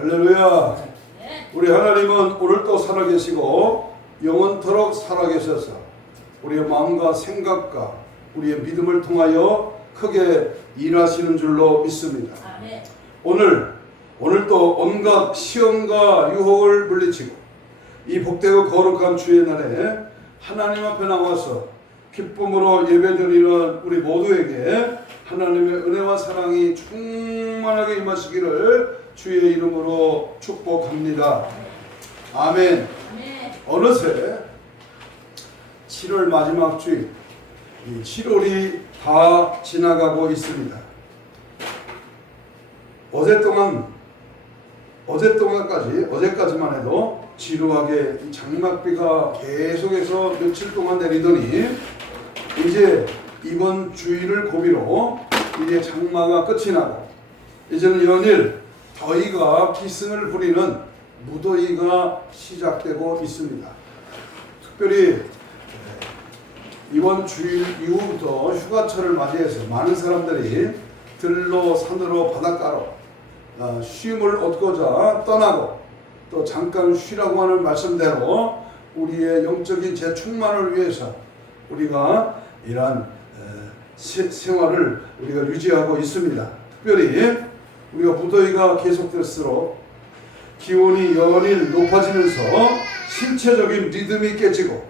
할렐루야. 우리 하나님은 오늘도 살아계시고 영원토록 살아계셔서 우리의 마음과 생각과 우리의 믿음을 통하여 크게 일하시는 줄로 믿습니다. 오늘도 온갖 시험과 유혹을 물리치고 이 복되고 거룩한 주의 날에 하나님 앞에 나와서 기쁨으로 예배드리는 우리 모두에게 하나님의 은혜와 사랑이 충만하게 임하시기를 주의 이름으로 축복합니다. 아멘. 어느새 7월 마지막 주일, 7월이 다 지나가고 있습니다. 어제까지만 해도 지루하게 장막비가 계속해서 며칠 동안 내리더니 이제 이번 주일을 고비로 이제 장마가 끝이 나고 이제는 연일 더위가 기승을 부리는 무더위가 시작되고 있습니다. 특별히 이번 주일 이후부터 휴가철을 맞이해서 많은 사람들이 들로 산으로 바닷가로 쉼을 얻고자 떠나고 또 잠깐 쉬라고 하는 말씀대로 우리의 영적인 재충만을 위해서 우리가 이러한 생활을 우리가 유지하고 있습니다. 특별히 우리가 무더위가 계속될수록 기온이 연일 높아지면서 신체적인 리듬이 깨지고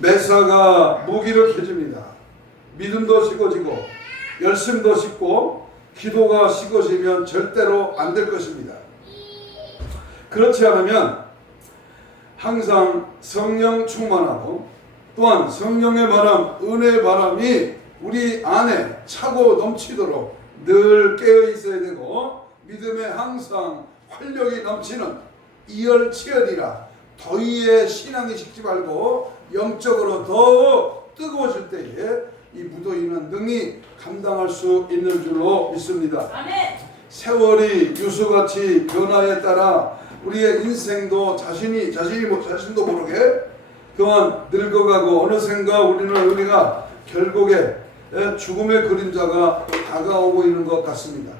매사가 무기력해집니다. 믿음도 식어지고 열심도 식고 기도가 식어지면 절대로 안 될 것입니다. 그렇지 않으면 항상 성령 충만하고 또한 성령의 바람, 은혜의 바람이 우리 안에 차고 넘치도록 늘 깨어 있어야 되고 믿음에 항상 활력이 넘치는 이열치열이라 더위에 신앙이 식지 말고 영적으로 더 뜨거워질 때에 이 무더위는 능히 감당할 수 있는 줄로 믿습니다. 아멘. 세월이 유수같이 변화에 따라 우리의 인생도 자신도 모르게 그만 늙어가고 어느샌가 우리가 결국에 죽음의 그림자가 다가오고 있는 것 같습니다.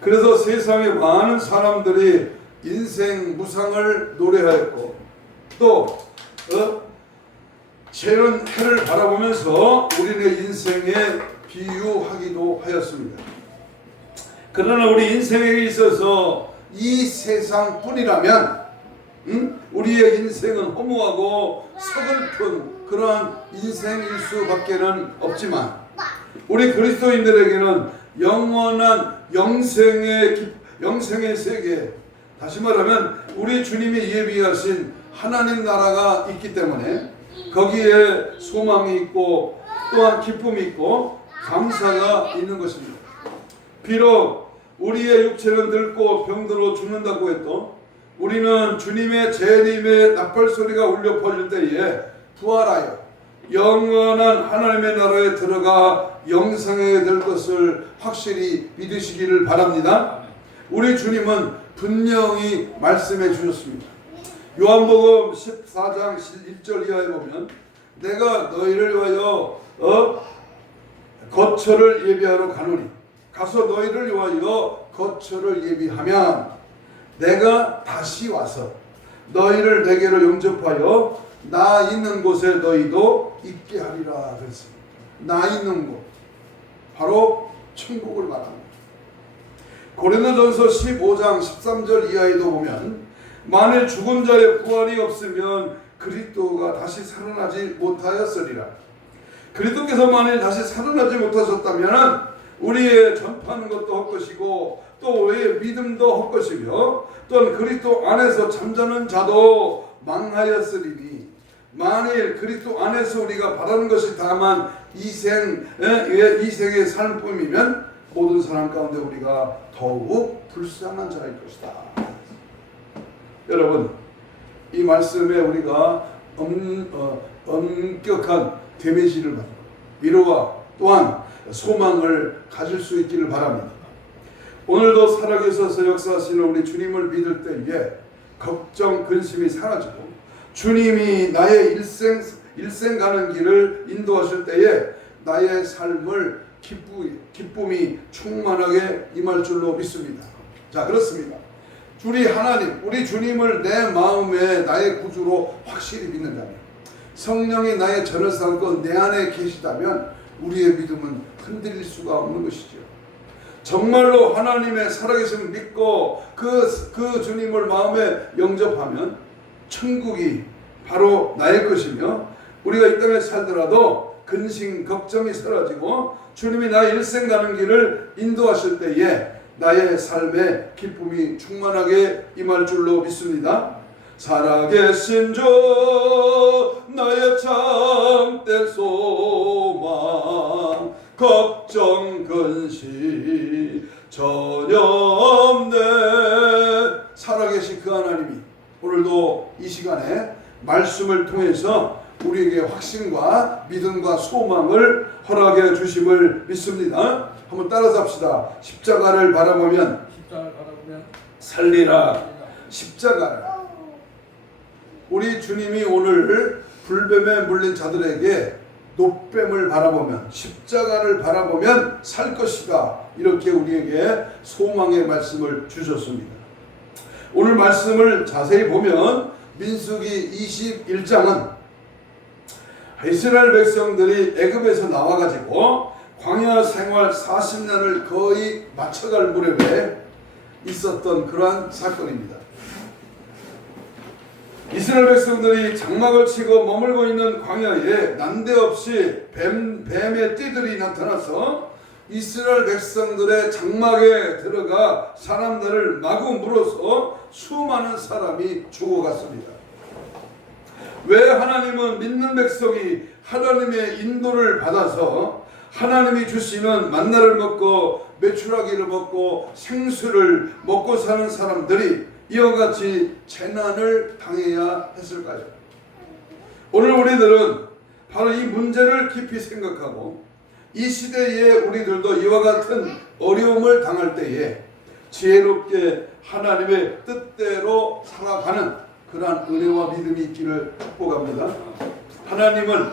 그래서 세상에 많은 사람들이 인생 무상을 노래하였고 또 새는 해를 바라보면서 우리의 인생에 비유하기도 하였습니다. 그러나 우리 인생에 있어서 이 세상뿐이라면 우리의 인생은 허무하고 서글픈 그러한 인생일 수밖에는 없지만 우리 그리스도인들에게는 영원한 영생의 세계, 다시 말하면 우리 주님이 예비하신 하나님 나라가 있기 때문에 거기에 소망이 있고 또한 기쁨이 있고 감사가 있는 것입니다. 비록 우리의 육체는 늙고 병들어 죽는다고 해도 우리는 주님의 재림의 나팔소리가 울려 퍼질 때에 부활하여 영원한 하나님의 나라에 들어가 영생에 될 것을 확실히 믿으시기를 바랍니다. 우리 주님은 분명히 말씀해 주셨습니다. 요한복음 14장 1절 이하에 보면 내가 너희를 위하여 거처를 예비하러 가노니 가서 너희를 위하여 거처를 예비하면 내가 다시 와서 너희를 내게로 영접하여 나 있는 곳에 너희도 있게 하리라 그랬습니다. 나 있는 곳 바로 천국을 말합니다. 고린도전서 15장 13절 이하에도 보면 만일 죽은 자의 부활이 없으면 그리스도가 다시 살아나지 못하였으리라. 그리스도께서 만일 다시 살아나지 못하셨다면 우리의 전파하는 것도 헛것이고 또 우리의 믿음도 헛것이며 또한 그리스도 안에서 잠자는 자도 망하였으리니 만일 그리스도 안에서 우리가 바라는 것이 다만 이생의 삶뿐이면 모든 사람 가운데 우리가 더욱 불쌍한 자일 것이다. 여러분, 이 말씀에 우리가 엄격한 데미지를 받고 위로와 또한 소망을 가질 수 있기를 바랍니다. 오늘도 살아계셔서 역사하시는 우리 주님을 믿을 때에 걱정, 근심이 사라지고 주님이 나의 일생 가는 길을 인도하실 때에 나의 삶을 기쁨이 충만하게 임할 줄로 믿습니다. 자, 그렇습니다. 우리 하나님, 우리 주님을 내 마음에 나의 구주로 확실히 믿는다면, 성령이 나의 전을 삼고 내 안에 계시다면 우리의 믿음은 흔들릴 수가 없는 것이죠. 정말로 하나님의 살아계심을 믿고 그 주님을 마음에 영접하면 천국이 바로 나의 것이며, 우리가 이 땅에 살더라도 근심 걱정이 사라지고 주님이 나의 일생 가는 길을 인도하실 때에 나의 삶에 기쁨이 충만하게 임할 줄로 믿습니다. 살아계신 주 나의 참된 소망, 걱정 근심 전혀 없네. 살아계신 그 하나님이 오늘도 이 시간에 말씀을 통해서 우리에게 확신과 믿음과 소망을 허락해 주심을 믿습니다. 한번 따라서 합시다. 십자가를 바라보면 살리라. 십자가를. 우리 주님이 오늘 불뱀에 물린 자들에게 노뱀을 바라보면, 십자가를 바라보면 살 것이다, 이렇게 우리에게 소망의 말씀을 주셨습니다. 오늘 말씀을 자세히 보면 민수기 21장은 이스라엘 백성들이 애굽에서 나와가지고 광야 생활 40년을 거의 맞춰갈 무렵에 있었던 그러한 사건입니다. 이스라엘 백성들이 장막을 치고 머물고 있는 광야에 난데없이 뱀의 띠들이 나타나서 이스라엘 백성들의 장막에 들어가 사람들을 마구 물어서 수많은 사람이 죽어갔습니다. 왜 하나님은 믿는 백성이 하나님의 인도를 받아서 하나님이 주시는 만나를 먹고 메추라기를 먹고 생수를 먹고 사는 사람들이 이와 같이 재난을 당해야 했을까요? 오늘 우리들은 바로 이 문제를 깊이 생각하고 이 시대에 우리들도 이와 같은 어려움을 당할 때에 지혜롭게 하나님의 뜻대로 살아가는 그러한 은혜와 믿음이 있기를 축복합니다. 하나님은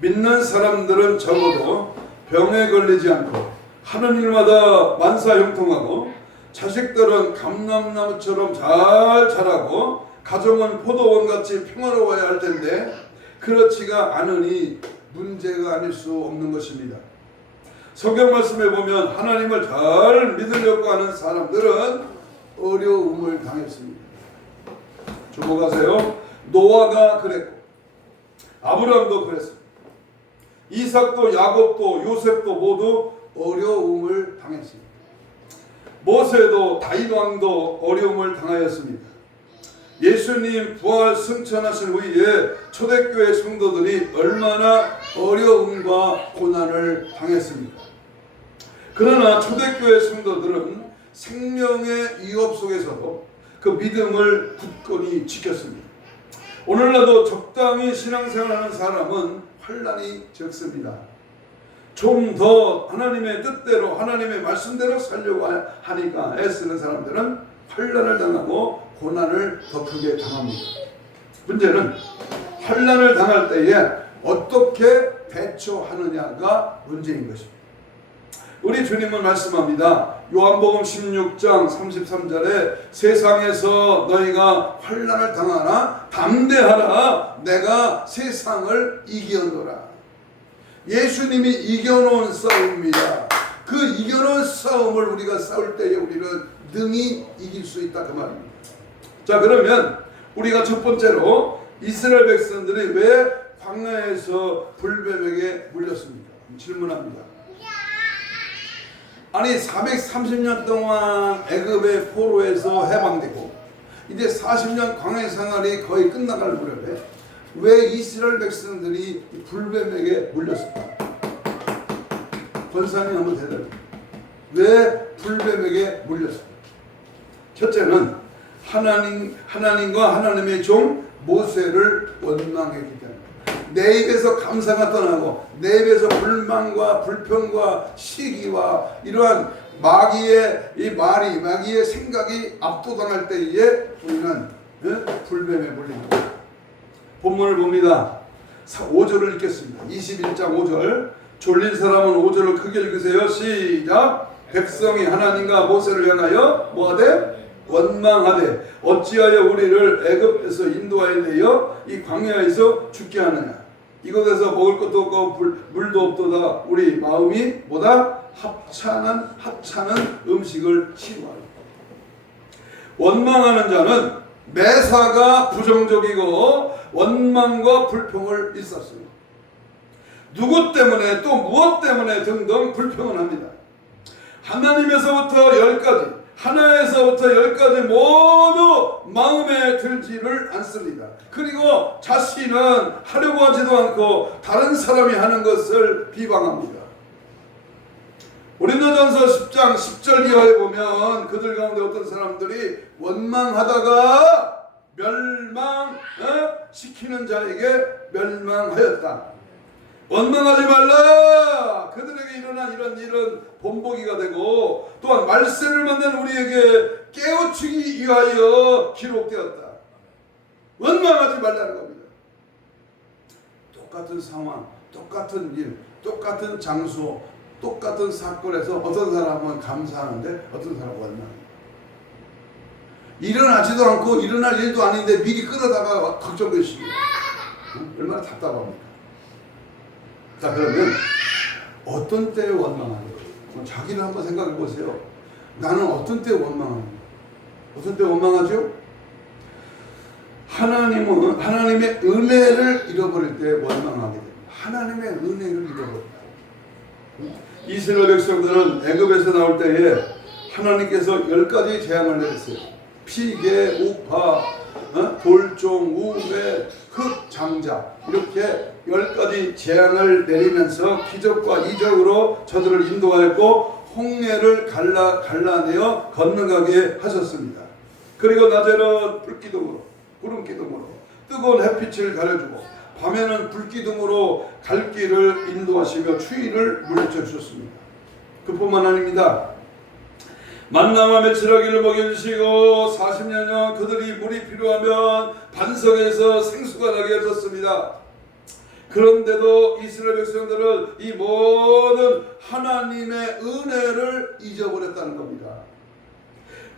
믿는 사람들은 적어도 병에 걸리지 않고 하는 일마다 만사형통하고 자식들은 감람나무처럼 잘 자라고 가정은 포도원같이 평화로워야 할 텐데 그렇지가 않으니 문제가 아닐 수 없는 것입니다. 성경 말씀에 보면 하나님을 잘 믿으려고 하는 사람들은 어려움을 당했습니다. 주목하세요. 노아가 그랬고 아브라함도 그랬습니다. 이삭도 야곱도 요셉도 모두 어려움을 당했습니다. 모세도 다윗 왕도 어려움을 당하였습니다. 예수님 부활 승천하신 후에 초대교회 성도들이 얼마나 어려움과 고난을 당했습니까? 그러나 초대교회 성도들은 생명의 위협 속에서도 그 믿음을 굳건히 지켰습니다. 오늘날도 적당히 신앙생활하는 사람은 환난이 적습니다. 좀 더 하나님의 뜻대로 하나님의 말씀대로 살려고 하니까 애쓰는 사람들은 환난을 당하고 고난을 더 크게 당합니다. 문제는 환난을 당할 때에 어떻게 대처하느냐가 문제인 것입니다. 우리 주님은 말씀합니다. 요한복음 16장 33절에 세상에서 너희가 환난을 당하나 담대하라 내가 세상을 이겨노라. 예수님이 이겨놓은 싸움입니다. 그 이겨놓은 싸움을 우리가 싸울 때에 우리는 능히 이길 수 있다 그 말입니다. 자, 그러면 우리가 첫 번째로 이스라엘 백성들이 왜 광야에서 불뱀에게 물렸습니까? 질문합니다. 아니 430년 동안 애굽의 포로에서 해방되고 이제 40년 광야 생활이 거의 끝나갈 무렵에 왜 이스라엘 백성들이 불뱀에게 물렸을까? 권사님 한번 대답해. 왜 불뱀에게 물렸을까? 첫째는 하나님과 하나님의 종 모세를 원망했기 때문에 내 입에서 감사가 떠나고 내 입에서 불만과 불평과 시기와 이러한 마귀의 이 말이 마귀의 생각이 압도당할 때에 우리는 불뱀에 물립니다. 본문을 봅니다. 5절을 읽겠습니다. 21장 5절. 졸린 사람은 5절을 크게 읽으세요. 시작. 백성이 하나님과 모세를 향하여 뭐하되? 원망하되 어찌하여 우리를 애굽에서 인도하여 내어 이 광야에서 죽게 하느냐. 이곳에서 먹을 것도 없고 물도 없도다. 우리 마음이 뭐다? 하찮은 음식을 싫어하라. 원망하는 자는 매사가 부정적이고 원망과 불평을 일삼습니다. 누구 때문에 또 무엇 때문에 등등 불평을 합니다. 하나님에서부터 10가지, 하나에서부터 10가지 모두 마음에 들지를 않습니다. 그리고 자신은 하려고 하지도 않고 다른 사람이 하는 것을 비방합니다. 고린도전서 10장 10절 이하에 보면 그들 가운데 어떤 사람들이 원망하다가 멸망시키는 자에게 멸망하였다. 원망하지 말라. 그들에게 일어난 이런 일은 본보기가 되고 또한 말세를 만난 우리에게 깨우치기 위하여 기록되었다. 원망하지 말라는 겁니다. 똑같은 상황, 똑같은 일, 똑같은 장소, 똑같은 사건에서 어떤 사람은 감사하는데 어떤 사람은 원망합니다. 일어나지도 않고 일어날 일도 아닌데 미리 끌어다가 걱정되십니다. 얼마나 답답합니까? 자, 그러면 어떤 때에 원망하는 거예요? 자기를 한번 생각해 보세요. 나는 어떤 때에 원망합니까? 어떤 때에 원망하죠? 하나님은 하나님의 은혜를 잃어버릴 때 원망하게 됩니다. 하나님의 은혜를 잃어버린다. 이스라엘 백성들은 애굽에서 나올 때에 하나님께서 10가지 재앙을 내렸어요. 피개, 우파, 돌종, 우회, 흑, 장자 이렇게 10가지 재앙을 내리면서 기적과 이적으로 저들을 인도하였고 홍해를 갈라내어 건너가게 하셨습니다. 그리고 낮에는 불기둥으로 구름기둥으로 뜨거운 햇빛을 가려주고 밤에는 불기둥으로 갈 길을 인도하시며 추위를 물리쳐 주셨습니다. 그뿐만 아닙니다. 만나와 메추라기를 먹여주시고 40년간 그들이 물이 필요하면 반석에서 생수가 나게 하셨습니다. 그런데도 이스라엘 백성들은 이 모든 하나님의 은혜를 잊어버렸다는 겁니다.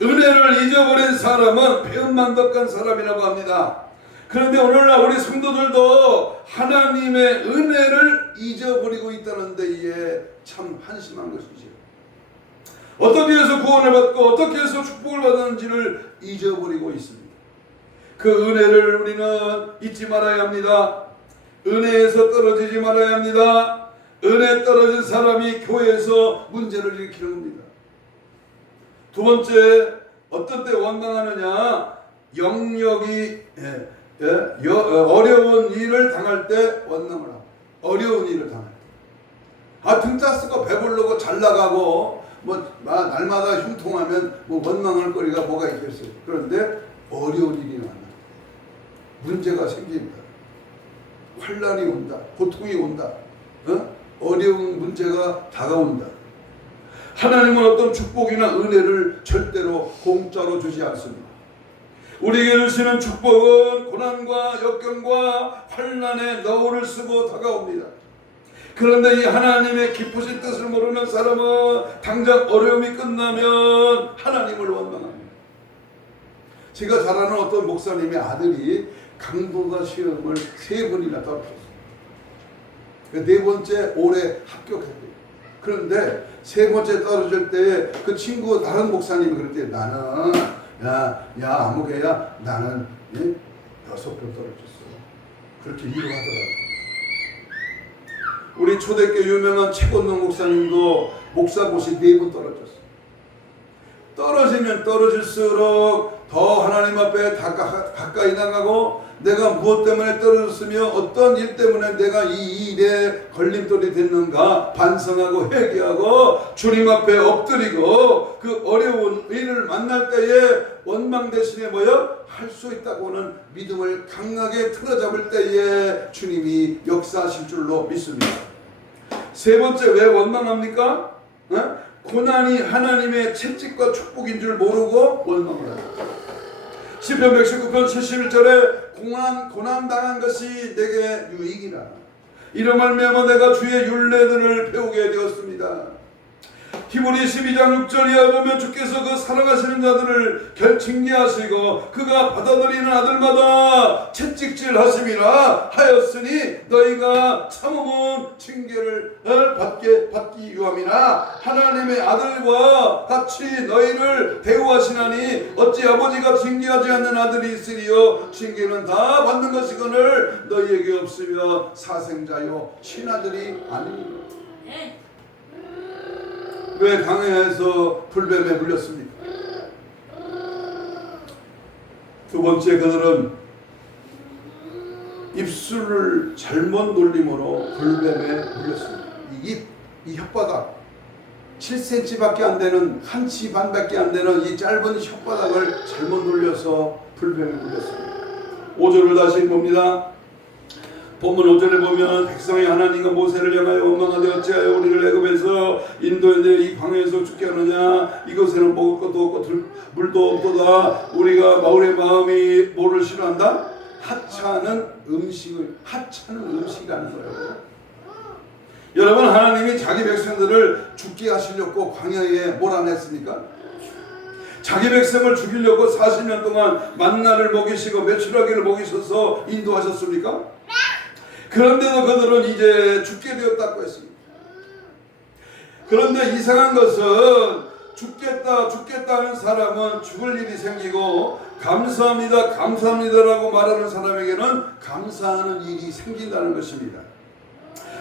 은혜를 잊어버린 사람은 배은망덕한 사람이라고 합니다. 그런데 오늘날 우리 성도들도 하나님의 은혜를 잊어버리고 있다는 데에 참 한심한 것이죠. 어떻게 해서 구원을 받고 어떻게 해서 축복을 받았는지를 잊어버리고 있습니다. 그 은혜를 우리는 잊지 말아야 합니다. 은혜에서 떨어지지 말아야 합니다. 은혜 떨어진 사람이 교회에서 문제를 일으키는 겁니다. 두 번째, 어떤 때 원망하느냐? 영역이 어려운 일을 당할 때 원망을 합니다. 어려운 일을 당할 때. 등 따스고 배부르고 잘 나가고 날마다 흉통하면 원망할 거리가 뭐가 있겠어요. 그런데 어려운 일이 만나. 문제가 생깁니다. 환난이 온다. 고통이 온다. 어려운 문제가 다가온다. 하나님은 어떤 축복이나 은혜를 절대로 공짜로 주지 않습니다. 우리에게 주시는 축복은 고난과 역경과 환난의 너울을 쓰고 다가옵니다. 그런데 이 하나님의 기쁘신 뜻을 모르는 사람은 당장 어려움이 끝나면 하나님을 원망합니다. 제가 잘 아는 어떤 목사님의 아들이 강도다 시험을 3번이나 떨어졌어요. 4번째 올해 합격했대요. 그런데 3번째 떨어질 때 그 친구 다른 목사님이 그랬대요. 나는 야 아무개야 나는 6번 떨어졌어. 그렇게 위로하더라고요. 우리 초대교 유명한 최건동 목사님도 목사고시 4번 떨어졌어요. 떨어지면 떨어질수록 더 하나님 앞에 가까이 나가고 내가 무엇 때문에 떨어졌으며 어떤 일 때문에 내가 이 일에 걸림돌이 됐는가 반성하고 회개하고 주님 앞에 엎드리고 그 어려운 일을 만날 때에 원망 대신에 할 수 있다고는 믿음을 강하게 틀어잡을 때에 주님이 역사하실 줄로 믿습니다. 세 번째, 왜 원망합니까? 고난이 하나님의 채찍과 축복인 줄 모르고 원망을 합니다. 시편 119편 71절에 고난 당한 것이 내게 유익이라. 이로 말미암아 내가 주의 율례들을 배우게 되었습니다. 히브리 12장 6절 이하에 보면 주께서 그 사랑하시는 자들을 징계하시고 그가 받아들이는 아들마다 채찍질하심이라 하였으니 너희가 참음은 징계를 받기 위함이나 하나님의 아들과 같이 너희를 대우하시나니 어찌 아버지가 징계하지 않는 아들이 있으리요 징계는 다 받는 것이거늘 너희에게 없으며 사생자요 친아들이 아니니라. 왜 광야에서 불뱀에 물렸습니까? 두 번째, 그들은 입술을 잘못 놀림으로 불뱀에 물렸습니다. 이 혓바닥 7cm밖에 안 되는 1치 반밖에 안 되는 이 짧은 혓바닥을 잘못 놀려서 불뱀에 물렸습니다. 5절을 다시 봅니다. 본문 5절에 보면 백성이 하나님과 모세를 향하여 원망하되 어찌하여 우리를 애굽에서 인도해 이 광야에서 죽게 하느냐 이곳에는 먹을 것도 없고 물도 없도다. 우리가 우리의 마음이 뭐를 싫어한다? 하찮은 음식이라는 거예요. 여러분, 하나님이 자기 백성들을 죽게 하시려고 광야에 몰아냈습니까? 자기 백성을 죽이려고 40년 동안 만나를 먹이시고 메추라기를 먹이셔서 인도하셨습니까? 그런데도 그들은 이제 죽게 되었다고 했습니다. 그런데 이상한 것은 죽겠다 하는 사람은 죽을 일이 생기고 감사합니다라고 말하는 사람에게는 감사하는 일이 생긴다는 것입니다.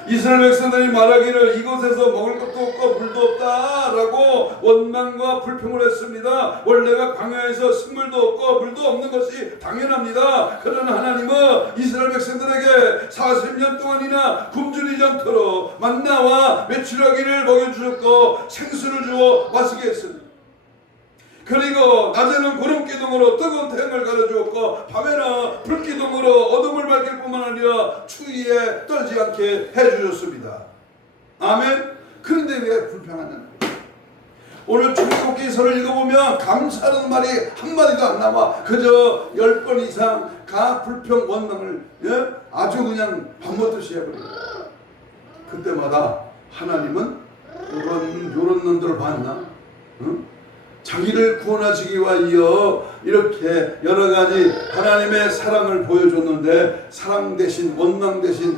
이스라엘 백성들이 말하기를 이곳에서 먹을 것도 없고 물도 없다라고 원망과 불평을 했습니다. 원래가 광야에서 식물도 없고 물도 없는 것이 당연합니다. 그러나 하나님은 이스라엘 백성들에게 40년 동안이나 굶주리지 않도록 만나와 메추라기를 먹여주셨고 생수를 주어 마시게 했습니다. 그리고 낮에는 구름기둥으로 뜨거운 태양을 가려주었고 밤에는 불기둥으로 어둠을 밝힐 뿐만 아니라 추위에 떨지 않게 해주셨습니다. 아멘. 그런데 왜 불평하느냐? 오늘 출애굽기서를 읽어보면 감사하는 말이 한마디도 안 나와. 그저 10번 이상 불평 원망을 아주 그냥 밥 먹듯이 해버려요. 그때마다 하나님은 요런 놈들을 봤나? 응? 자기를 구원하시기 위하여 이렇게 여러 가지 하나님의 사랑을 보여줬는데 사랑 대신 원망 대신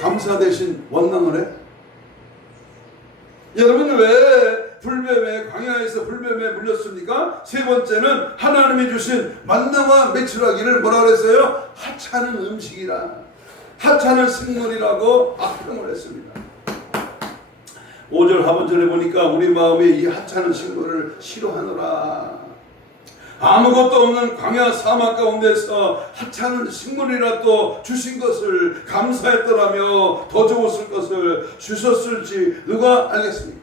감사 대신 원망을 해? 여러분, 왜 광야에서 불뱀에 물렸습니까? 세 번째는 하나님이 주신 만나와 메추라기를 뭐라 그랬어요? 하찮은 음식이라, 하찮은 식물이라고 악평을 했습니다. 5절 하반절에 보니까 우리 마음이 이 하찮은 식물을 싫어하노라. 아무것도 없는 광야 사막 가운데서 하찮은 식물이라도 주신 것을 감사했더라며 더 좋았을 것을 주셨을지 누가 알겠습니까?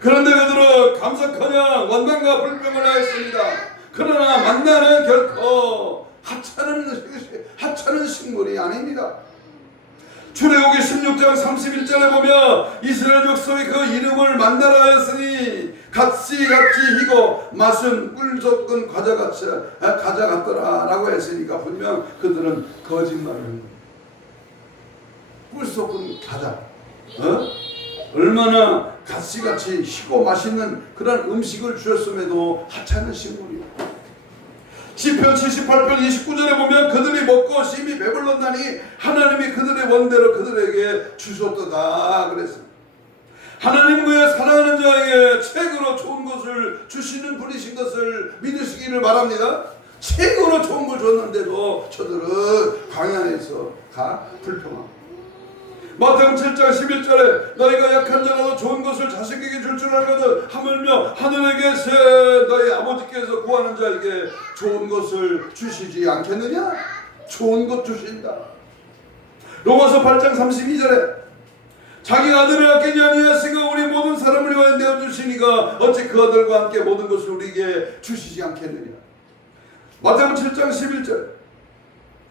그런데 그들은 감사커녕 원망과 불평을 하였습니다. 그러나 만나는 결코 하찮은 식물이 아닙니다. 출애굽기 16장 31절에 보면 이스라엘 족속이 그 이름을 만나라 하였으니 같이 희고 맛은 꿀 섞은 과자 같더라 라고 했으니까 분명 그들은 거짓말을 한 거예요. 꿀 섞은 과자, 얼마나 같이 희고 맛있는 그런 음식을 주셨음에도 하찮은 식물이에요. 시편 78편 29절에 보면 그들이 먹고 심히 배불렀나니 하나님이 그들의 원대로 그들에게 주셨도다 그랬습니다. 하나님 그의 사랑하는 자에게 최고로 좋은 것을 주시는 분이신 것을 믿으시기를 바랍니다. 최고로 좋은 걸 줬는데도 저들은 광야에서 불평하고 마태복음 7장 11절에 너희가 약한 자라도 좋은 것을 자식에게 줄 줄 알거든 하물며 하늘에 계신 너희 아버지께서 구하는 자에게 좋은 것을 주시지 않겠느냐? 좋은 것 주신다. 로마서 8장 32절에 자기 아들을 아끼지 아니하시고 우리 모든 사람을 위하여 내어주시니가 어찌 그 아들과 함께 모든 것을 우리에게 주시지 않겠느냐? 마태복음 7장 11절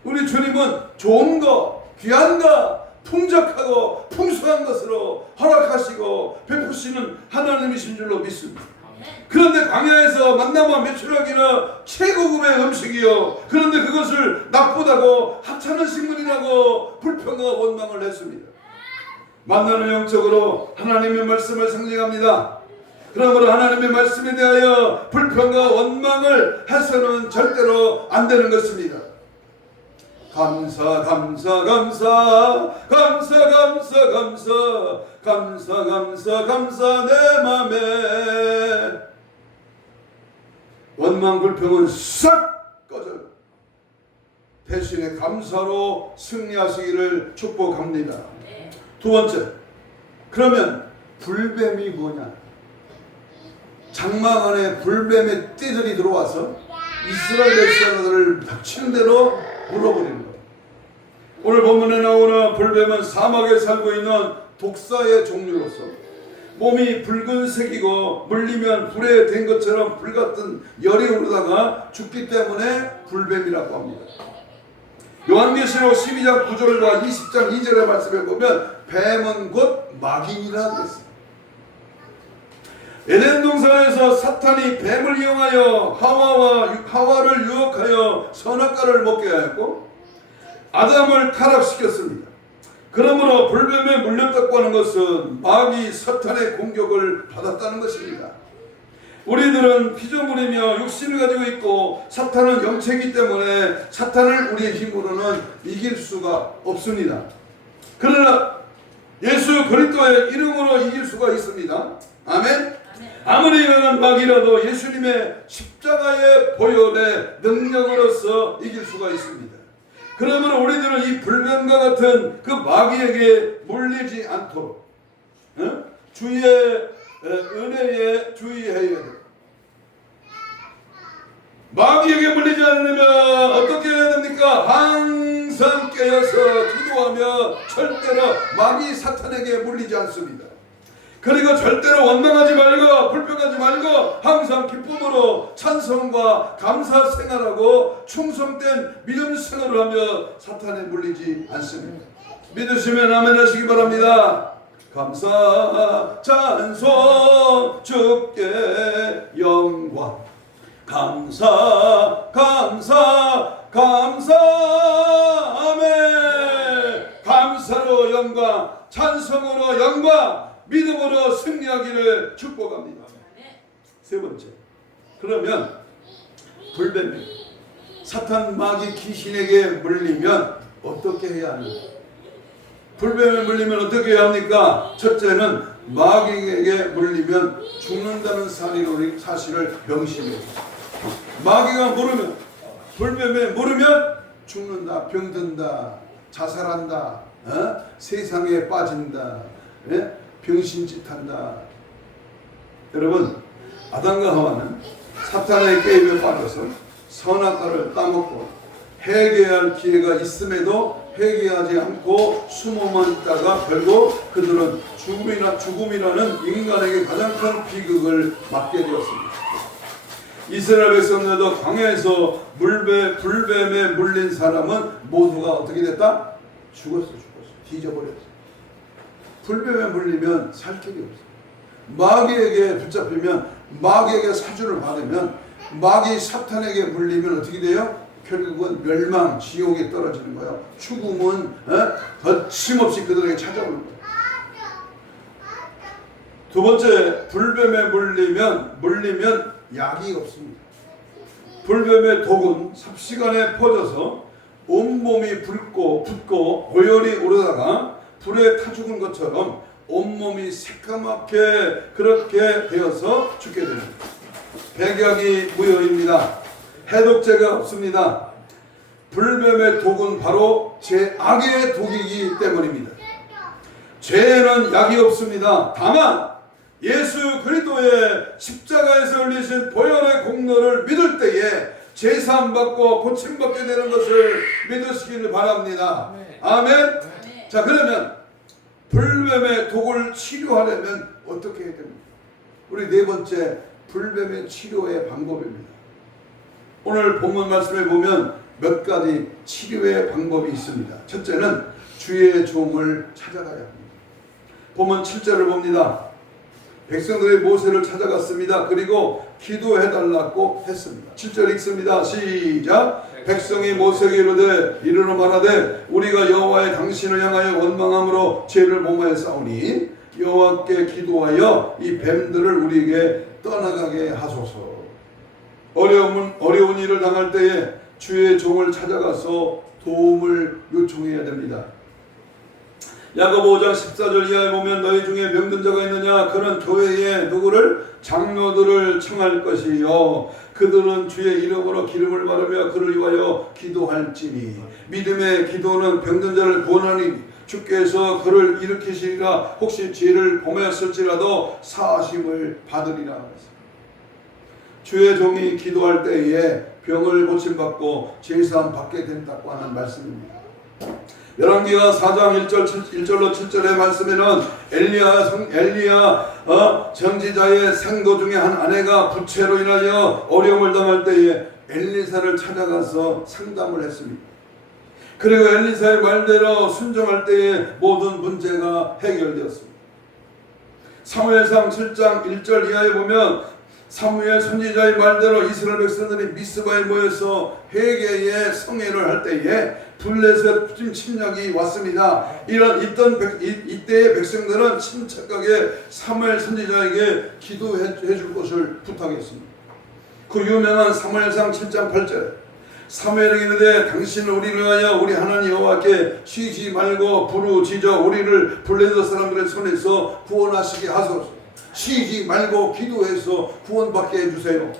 우리 주님은 좋은 것, 귀한 것, 풍족하고 풍성한 것으로 허락하시고 베푸시는 하나님이신 줄로 믿습니다. 그런데 광야에서 만나와 메추라기는 최고급의 음식이요, 그런데 그것을 나쁘다고 하찮은 식물이라고 불평과 원망을 했습니다. 만나는 영적으로 하나님의 말씀을 상징합니다. 그러므로 하나님의 말씀에 대하여 불평과 원망을 해서는 절대로 안 되는 것입니다. 감사 감사 감사 감사 감사 감사 감사 감사 감사 내 맘에 원망 불평은 싹 꺼져요. 대신에 감사로 승리하시기를 축복합니다. 두 번째, 그러면 불뱀이 뭐냐? 장막 안에 불뱀의 떼들이 들어와서 이스라엘 백성들을 닥치는 대로 물어버리는 거예요. 오늘 본문에 나오는 불뱀은 사막에 살고 있는 독사의 종류로서 몸이 붉은색이고 물리면 불에 댄 것처럼 불같은 열이 오르다가 죽기 때문에 불뱀이라고 합니다. 요한계시록 12장 9절과 20장 2절의 말씀에 보면 뱀은 곧 마귀니라 그랬습니다. 에덴 동산에서 사탄이 뱀을 이용하여 하와를 유혹하여 선악과를 먹게 하였고 아담을 타락시켰습니다. 그러므로 불뱀에 물렸다고 하는 것은 마귀 사탄의 공격을 받았다는 것입니다. 우리들은 피조물이며 육신을 가지고 있고 사탄은 영체이기 때문에 사탄을 우리의 힘으로는 이길 수가 없습니다. 그러나 예수 그리스도의 이름으로 이길 수가 있습니다. 아멘. 아무리 강한 마귀라도 예수님의 십자가의 보혈의 능력으로서 이길 수가 있습니다. 그러므로 우리들은 이 불뱀과 같은 그 마귀에게 물리지 않도록 주의 은혜에 주의해야 돼요. 마귀에게 물리지 않으려면 어떻게 해야 됩니까? 항상 깨어서 기도하며 절대로 마귀 사탄에게 물리지 않습니다. 그리고 절대로 원망하지 말고 불평하지 말고 항상 기쁨으로 찬송과 감사 생활하고 충성된 믿음 생활을 하며 사탄에 물리지 않습니다. 믿으시면 아멘 하시기 바랍니다. 감사 찬송 주께 영광 감사 감사 감사 아멘. 감사로 영광 찬송으로 영광 믿음으로 승리하기를 축복합니다. 세 번째, 그러면 불뱀이 사탄 마귀 귀신에게 물리면 어떻게 해야 합니까? 불뱀에 물리면 어떻게 해야 합니까? 첫째는 마귀에게 물리면 죽는다는 사실을 명심해요. 마귀가 물으면 불뱀에 물으면 죽는다, 병든다, 자살한다, 세상에 빠진다, 병신짓한다. 여러분, 아담과 하와는 사탄의 게임에 빠져서 선악과를 따먹고 회개할 기회가 있음에도 회개하지 않고 숨어만 있다가 결국 그들은 죽음이라는 인간에게 가장 큰 비극을 맞게 되었습니다. 이스라엘 백성들도 광야에서 불뱀에 물린 사람은 모두가 어떻게 됐다? 죽었어. 뒤져버렸어. 불뱀에 물리면 살 길이 없어. 마귀에게 붙잡히면 마귀에게 사주를 받으면 마귀 사탄에게 물리면 어떻게 돼요? 결국은 멸망, 지옥에 떨어지는 거예요. 죽음은 거침없이 그들에게 찾아오는 거예요. 두 번째, 불뱀에 물리면 약이 없습니다. 불뱀의 독은 삽시간에 퍼져서 온몸이 붓고 고열이 오르다가 불에 타 죽은 것처럼 온몸이 새까맣게 그렇게 되어서 죽게 됩니다. 백약이 무효입니다. 해독제가 없습니다. 불뱀의 독은 바로 죄악의 독이기 때문입니다. 죄에는 약이 없습니다. 다만 예수 그리스도의 십자가에서 흘리신 보혈의 공로를 믿을 때에 제사함 받고 고침 받게 되는 것을 믿으시기를 바랍니다. 아멘. 자, 그러면 불뱀의 독을 치료하려면 어떻게 해야 됩니까? 우리 네 번째, 불뱀의 치료의 방법입니다. 오늘 본문 말씀에 보면 몇 가지 치료의 방법이 있습니다. 첫째는 주의 종을 찾아가야 합니다. 본문 7절을 봅니다. 백성들이 모세를 찾아갔습니다. 그리고 기도해달라고 했습니다. 7절 읽습니다. 시작. 백성이 모세에게 이르러 말하되 우리가 여호와의 당신을 향하여 원망함으로 죄를 범하였사오니 여호와께 기도하여 이 뱀들을 우리에게 떠나가게 하소서. 어려운 일을 당할 때에 주의 종을 찾아가서 도움을 요청해야 됩니다. 야고보 5장 14절 이하에 보면 너희 중에 병든 자가 있느냐 그는 교회에 누구를 장로들을 청할 것이요 그들은 주의 이름으로 기름을 바르며 그를 위하여 기도할지니 믿음의 기도는 병든 자를 구원하니 주께서 그를 일으키시리라. 혹시 죄를 범하였을지라도 사하심을 받으리라. 주의 종이 기도할 때에 병을 고침받고 죄사함 받게 된다고 하는 말씀입니다. 열왕기하 4장 1절로 7절의 말씀에는 엘리야 정지자의 생도 중에 한 아내가 부채로 인하여 어려움을 당할 때에 엘리사를 찾아가서 상담을 했습니다. 그리고 엘리사의 말대로 순종할 때에 모든 문제가 해결되었습니다. 사무엘상 7장 1절 이하에 보면 사무엘 선지자의 말대로 이스라엘 백성들이 미스바에 모여서 회개의 성회를 할 때에 블레셋 침략이 왔습니다. 이때의 백성들은 침착하게 사무엘 선지자에게 기도해 줄 것을 부탁했습니다. 그 유명한 사무엘상 7장 8절 사무엘에게 이르되 당신은 우리를 위하여 우리 하나님 여호와께 쉬지 말고 부르짖어 우리를 블레셋 사람들의 손에서 구원하시게 하소서. 쉬지 말고 기도해서 구원받게 해주세요.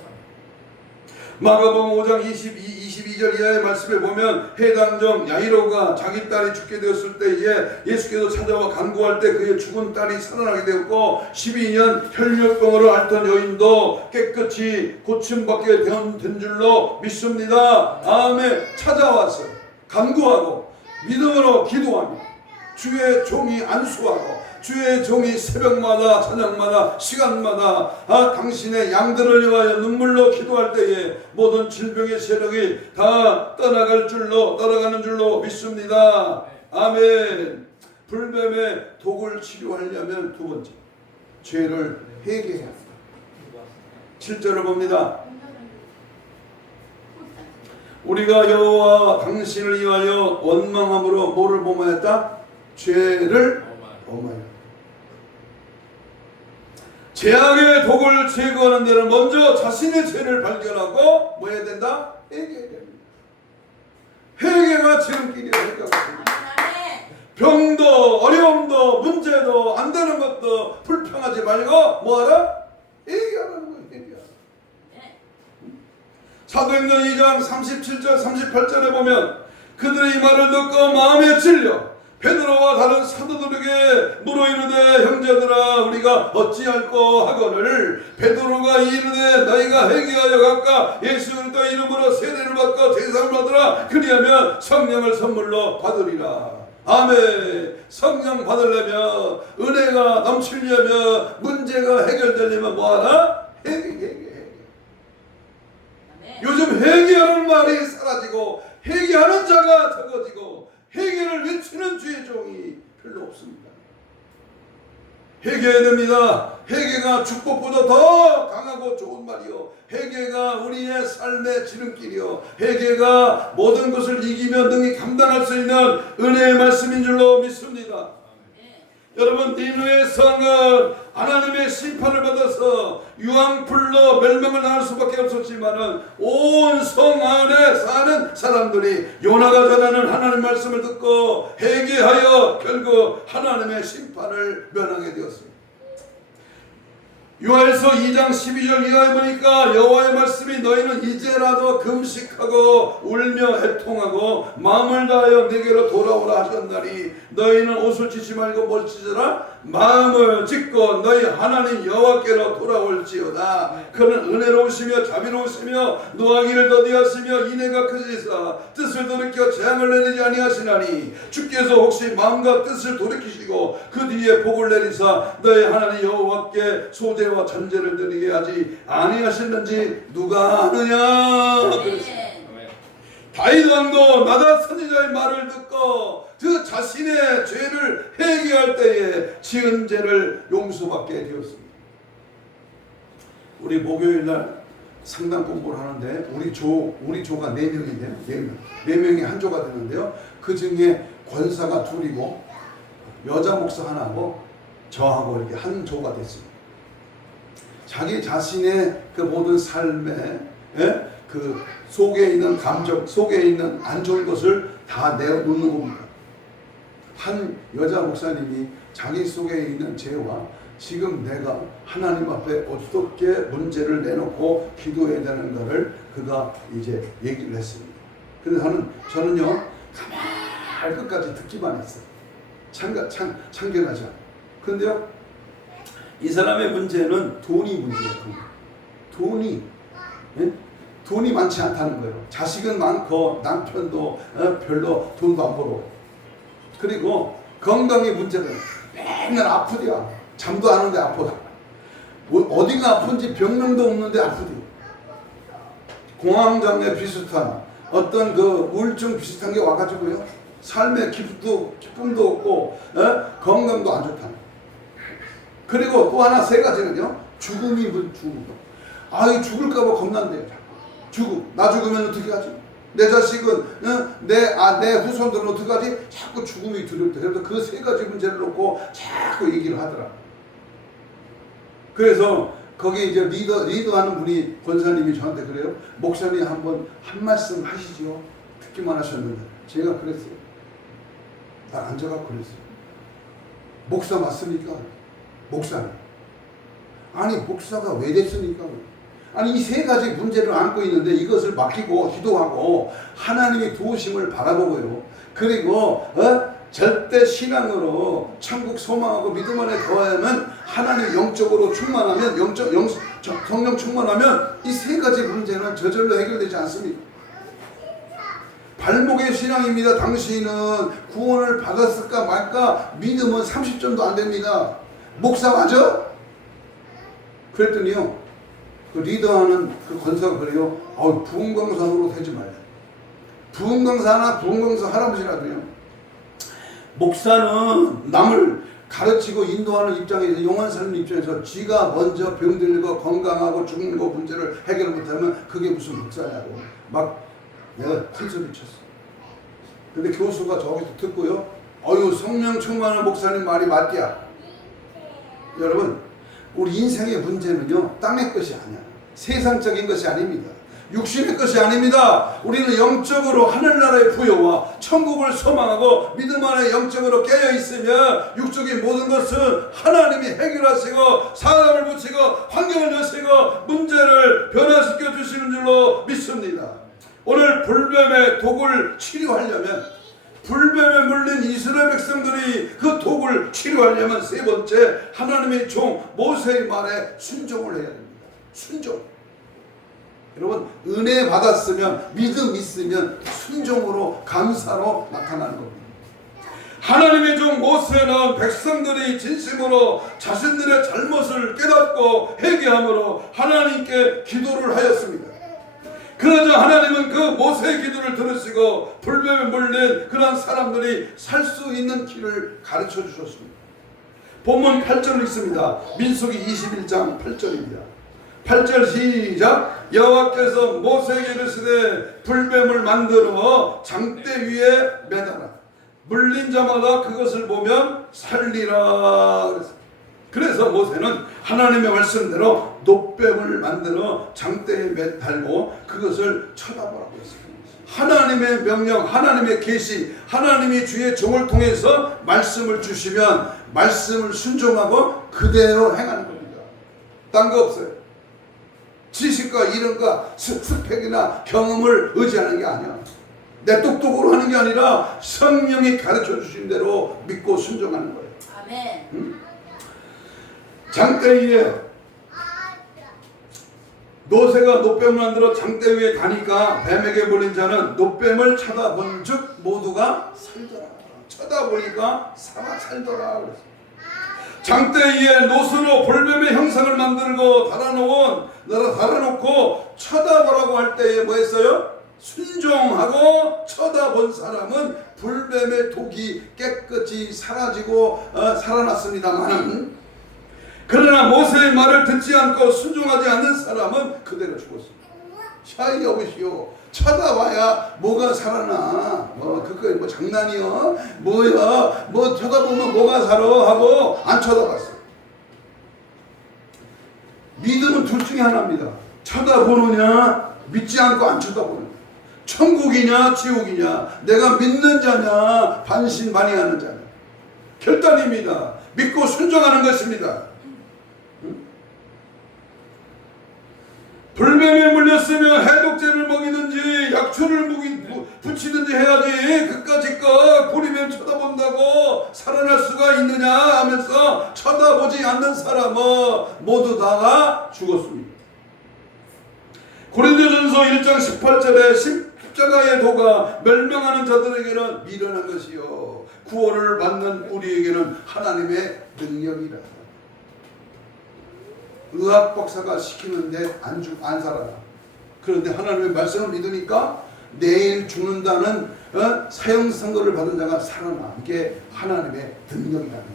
마가복음 5장 22절 이하의 말씀에 보면 해당정 야이로가 자기 딸이 죽게 되었을 때에 예수께서 찾아와 간구할 때 그의 죽은 딸이 살아나게 되었고 12년 혈뇨병으로 앓던 여인도 깨끗이 고침받게 된 줄로 믿습니다. 아멘. 찾아와서 간구하고 믿음으로 기도하며 주의 종이 안수하고 주의 종이 새벽마다 저녁마다 시간마다 당신의 양들을 위하여 눈물로 기도할 때에 모든 질병의 세력이 다 떠나가는 줄로 믿습니다. 아멘. 불뱀의 독을 치료하려면 두 번째 죄를 회개해야 합니다. 7절을 봅니다. 우리가 여호와 당신을 위하여 원망함으로 뭐를 범하였다? 죄를 범하였다. 죄악의 독을 제거하는 데는 먼저 자신의 죄를 발견하고 뭐 해야 된다? 회개해야 됩니다. 회개가 지름길이에요. 병도 어려움도 문제도 안 되는 것도 불평하지 말고 뭐하라? 회개하라는 거예요. 회개하라. 사도행전 2장 37절 38절에 보면 그들의 이 말을 듣고 마음에 찔려 베드로와 다른 사도들에게 물어 이르되 형제들아 우리가 어찌할꼬 하거늘 베드로가 이르되 너희가 회개하여 각각 예수 그리스도의 이름으로 세례를 받고 제사를 받으라. 그리하면 성령을 선물로 받으리라. 아멘. 성령 받으려면 은혜가 넘치려면 문제가 해결되려면 뭐하나? 회개. 요즘 회개하는 말이 사라지고 회개하는 자가 적어지고 회개를 외치는 주의 종이 별로 없습니다. 회개해야 됩니다. 회개가 축복보다 더 강하고 좋은 말이요. 회개가 우리의 삶의 지름길이요. 회개가 모든 것을 이기며 능히 감당할 수 있는 은혜의 말씀인 줄로 믿습니다. 여러분 니느웨 성은 하나님의 심판을 받아서 유황불로 멸망을 당할 수밖에 없었지만은 온 성 안에 사는 사람들이 요나가 전하는 하나님 말씀을 듣고 회개하여 결국 하나님의 심판을 면하게 되었습니다. 요한일서 2장 12절 이하에 보니까 여호와의 말씀이 너희는 이제라도 금식하고 울며 애통하고 마음을 다하여 내게로 돌아오라 하셨나니 너희는 옷을 찢지 말고 뭘 찢으라? 마음을 찢고 너희 하나님 여호와께로 돌아올지어다. 그는 은혜로우시며 자비로우시며 노하기를 더디하시며 인애가 크시사 뜻을 돌이켜 재앙을 내리지 아니하시나니 주께서 혹시 마음과 뜻을 돌이키시고 그 뒤에 복을 내리사 너희 하나님 여호와께 소재와 전제를 드리게 하지 아니하셨는지 누가 아느냐. 다윗 왕도 나단 선지자의 말을 듣고 그 자신의 죄를 회개할 때에 지은 죄를 용서받게 되었습니다. 우리 목요일 날 상담 공부를 하는데 우리 조가 4명인데요. 4명. 4명이 한 조가 되는데요. 그 중에 권사가 둘이고 여자 목사 하나고 저하고 이렇게 한 조가 됐습니다. 자기 자신의 그 모든 삶에 그 속에 있는 감정, 속에 있는 안 좋은 것을 다 내려놓는 겁니다. 한 여자 목사님이 자기 속에 있는 죄와 지금 내가 하나님 앞에 어떻게 문제를 내놓고 기도해야 되는가를 그가 이제 얘기를 했습니다. 그래서 저는요 가만히 끝까지 듣기만 했어요. 참견하지 않아요. 그런데요 이 사람의 문제는 돈이 문제예요. 돈이 많지 않다는 거예요. 자식은 많고 남편도 별로 돈도 안 벌어. 그리고 건강의 문제는 맨날 아프대요. 잠도 안 오는데 아프다. 어디가 아픈지 병명도 없는데 아프대요. 공황장애 비슷한 어떤 그 우울증 비슷한 게 와가지고요. 삶의 기쁨도 없고 건강도 안 좋다. 그리고 또 하나 세 가지는요. 죽음이 아이 죽을까봐 겁난대요. 나 죽으면 어떻게 하지? 내 자식은 내 후손들은 어떻게 하지? 자꾸 죽음이 두렵다. 그래서 그 세 가지 문제를 놓고 자꾸 얘기를 하더라. 그래서 거기 이제 리더하는 분이 권사님이 저한테 그래요. 목사님 한 말씀 하시죠. 듣기만 하셨는데 제가 그랬어요. 날 앉아갖고 그랬어요. 목사 맞습니까? 목사는. 아니 목사가 왜 됐습니까? 아니 이 세 가지 문제를 안고 있는데 이것을 맡기고 기도하고 하나님의 도우심을 바라보고요. 그리고 절대 신앙으로 천국 소망하고 믿음 안에 거하면 하나님 영적으로 충만하면 성령 충만하면 이 세 가지 문제는 저절로 해결되지 않습니다. 발목의 신앙입니다. 당신은 구원을 받았을까 말까 믿음은 30점도 안 됩니다. 목사 맞아? 그랬더니요. 그 리더하는 그 권사가 그래요. 부흥강사로 되지 말라. 부흥강사나 부흥강사 할아버지라도요. 목사는 남을 가르치고 인도하는 입장에서 영원 사는 입장에서 쥐가 먼저 병들고 건강하고 죽는 거 문제를 해결 못하면 그게 무슨 목사냐고 막 내가 큰소리 쳤어. 근데 교수가 저기서 듣고요. 성령 충만한 목사님 말이 맞디야. 여러분 우리 인생의 문제는요 땅의 것이 아니야. 세상적인 것이 아닙니다. 육신의 것이 아닙니다. 우리는 영적으로 하늘나라의 부여와 천국을 소망하고 믿음 안에 영적으로 깨어있으면 육적인 모든 것은 하나님이 해결하시고 사람을 붙이고 환경을 여시고 문제를 변화시켜 주시는 줄로 믿습니다. 오늘 불뱀의 독을 치료하려면 불뱀에 물린 이스라엘 백성들이 그 독을 치료하려면 세 번째 하나님의 종 모세의 말에 순종을 해야 됩니다. 순종. 여러분 은혜 받았으면 믿음 있으면 순종으로 감사로 나타나는 겁니다. 하나님의 종 모세는 백성들이 진심으로 자신들의 잘못을 깨닫고 회개함으로 하나님께 기도를 하였습니다. 그러자 하나님은 그 모세의 기도를 들으시고 불뱀에 물린 그런 사람들이 살 수 있는 길을 가르쳐 주셨습니다. 본문 8절을 읽습니다. 민수기 21장 8절입니다. 8절 시작. 여호와께서 모세에게 이르시되 불뱀을 만들어 장대 위에 매달아 물린 자마다 그것을 보면 살리라. 그래서 모세는 하나님의 말씀대로 놋뱀을 만들어 장대에 달고 그것을 쳐다보라고 했습니다. 하나님의 명령, 하나님의 계시, 하나님이 주의 종을 통해서 말씀을 주시면 말씀을 순종하고 그대로 행하는 겁니다. 딴 거 없어요. 지식과 이론과 스펙이나 경험을 의지하는 게 아니야. 내 똑똑으로 하는 게 아니라 성령이 가르쳐 주신 대로 믿고 순종하는 거예요. 아멘. 응? 장대 위에 노새가 놋뱀을 만들어 장대 위에 가니까 뱀에게 물린 자는 놋뱀을 쳐다본 즉 모두가 살더라. 쳐다보니까 살더라. 장대 위에 노수로 불뱀의 형상을 만들고 달아놓고 쳐다보라고 할 때에 뭐 했어요? 순종하고 쳐다본 사람은 불뱀의 독이 깨끗이 사라지고 살아났습니다만 그러나 모세의 말을 듣지 않고 순종하지 않는 사람은 그대로 죽었습니다. 샤이 여보시오. 쳐다봐야 뭐가 살아나. 그거 뭐 장난이요? 뭐야? 뭐 쳐다보면 뭐가 살아? 하고 안 쳐다봤어요. 믿음은 둘 중에 하나입니다. 쳐다보느냐, 믿지 않고 안 쳐다보느냐. 천국이냐, 지옥이냐. 내가 믿는 자냐, 반신반의하는 자냐. 결단입니다. 믿고 순종하는 것입니다. 불뱀에 물렸으면 해독제를 먹이든지 약초를 붙이든지 해야지 그까짓 구리뱀 쳐다본다고 살아날 수가 있느냐 하면서 쳐다보지 않는 사람은 모두 다가 죽었습니다. 고린도전서 1장 18절에 십자가의 도가 멸망하는 자들에게는 미련한 것이요 구원을 받는 우리에게는 하나님의 능력이라. 의학 박사가 시키는데 안 살아나. 그런데 하나님의 말씀을 믿으니까 내일 죽는다는 사형 선고를 받은 자가 살아나. 이게 하나님의 능력이라는 겁니다.